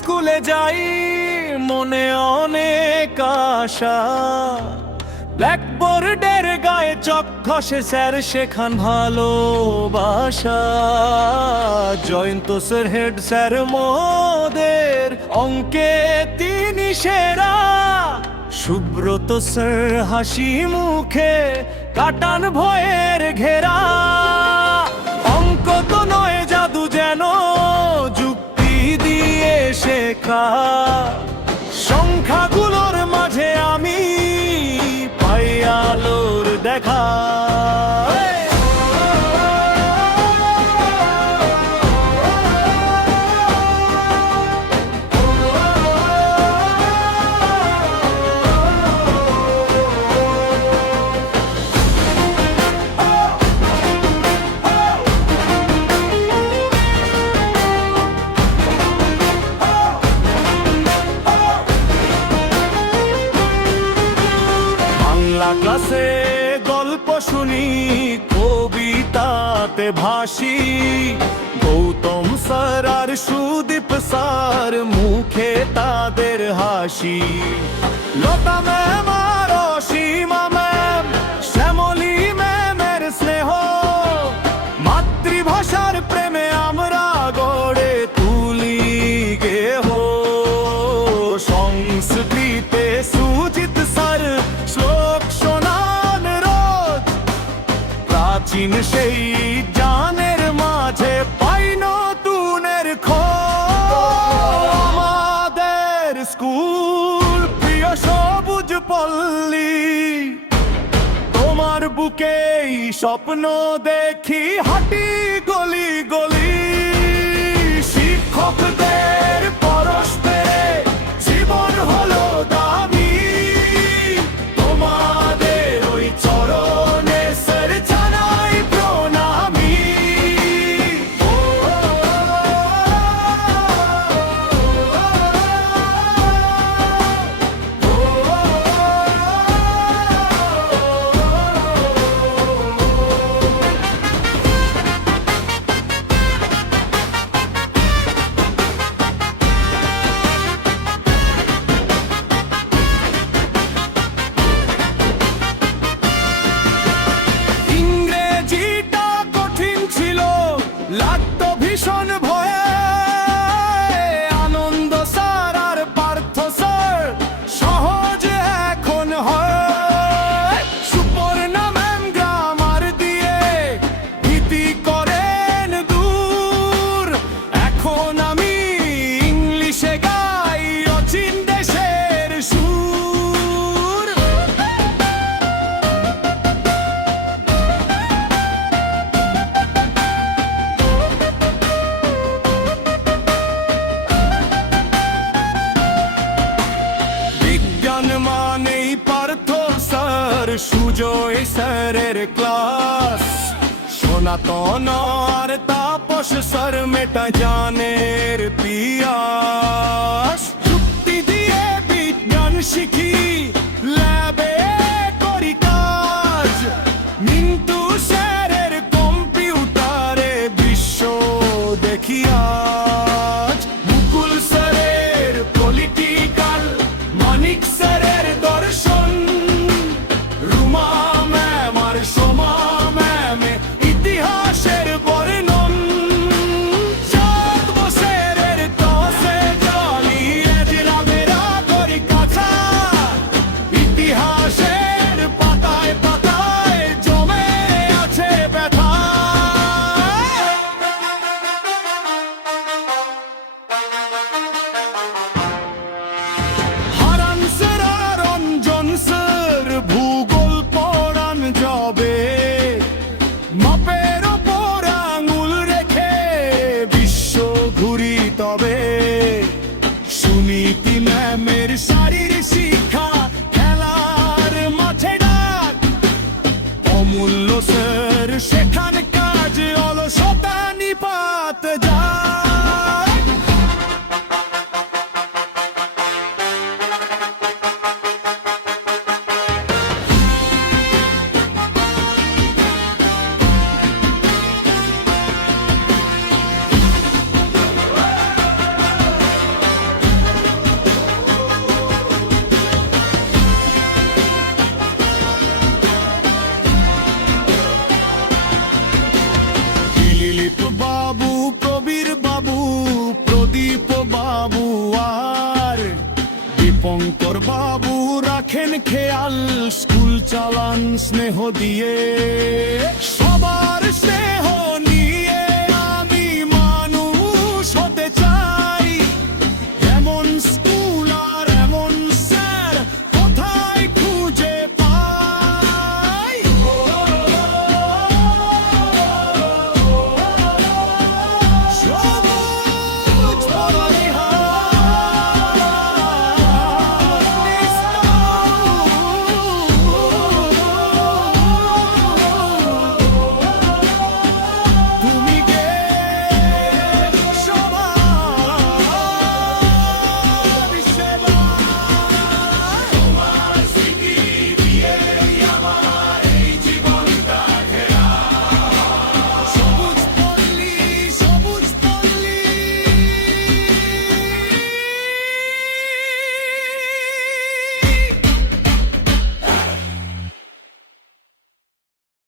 স্কুলে যাই মনে অনেক আশা, ব্ল্যাকবোর্ডের গায়ে চক ঘষে স্যার শেখান ভালোবাসা। জয়ন্ত স্যার হেড স্যার মোদের অঙ্কে তিনি সেরা, সুব্রত স্যার হাসি মুখে কাটান ভয়ের ঘেরা। অঙ্ক তো নয় জাদু যেন যুক্তি দিয়ে শেখা, সংখ্যাগুলোর মাঝে আমি পাই আলোর দেখা। ক্লাসে গল্প শুনি, কবিতাতে ভাসি, গৌতম স্যার আর সুদীপ স্যার মুখে তাদের হাসি। লতা ম্যাম আর অসীমা ম্যাম, শ্যামলী ম্যামের স্নেহ, মাতৃভাষার প্রেমে আমরা গড়ে তুলি গেহ। সংস্কৃতে সুজিত স্যার শ্লোক শোনান রোজ, প্রাচীন সেই জানের মাঝে পাই নতুনের খোঁজ। আমাদের স্কুল প্রিয় সবুজ পল্লী, তোমার বুকেই স্বপ্ন দেখি হাঁটি গলি গলি। শিক্ষকদের পরশ পেয়ে জীবন হলো দামি, তোমাদের ওই চরণে স্যার জানাই প্রণামী। লাগতো ভীষণ ভয়ে, আনন্দ স্যার আর পার্থ স্যার সহজে এখন হয়। সুপর্ণা ম্যাম গ্রামার দিয়ে ভীতি করেন দূর, এখন আমি ইংলিশে গাই অচিন দেশের সুর। মানেই পার্থ স্যার, সুজয় স্যারের ক্লাস, সনাতন আর তাপস স্যার মেটা জানের পিয়াস। যুক্তি দিয়ে বিজ্ঞান শিখি, ল্যাবে করি কাজ, মিন্টু স্যারের কম্পিউটারে বিশ্ব দেখি আজ। মুকুল স্যারের পলিটিক্যাল, মানিক স্যারের দর্শন, রুমা ম্যাম আর সোমা ম্যামে ইতিহাসের বর্ণন। চাঁদ বসের টসে জলি এজরা বেরা করি কাছা, শঙ্কর বাবু রাখেন খেয়াল, স্কুল চালান স্নেহ দিয়ে, সবার স্নেহ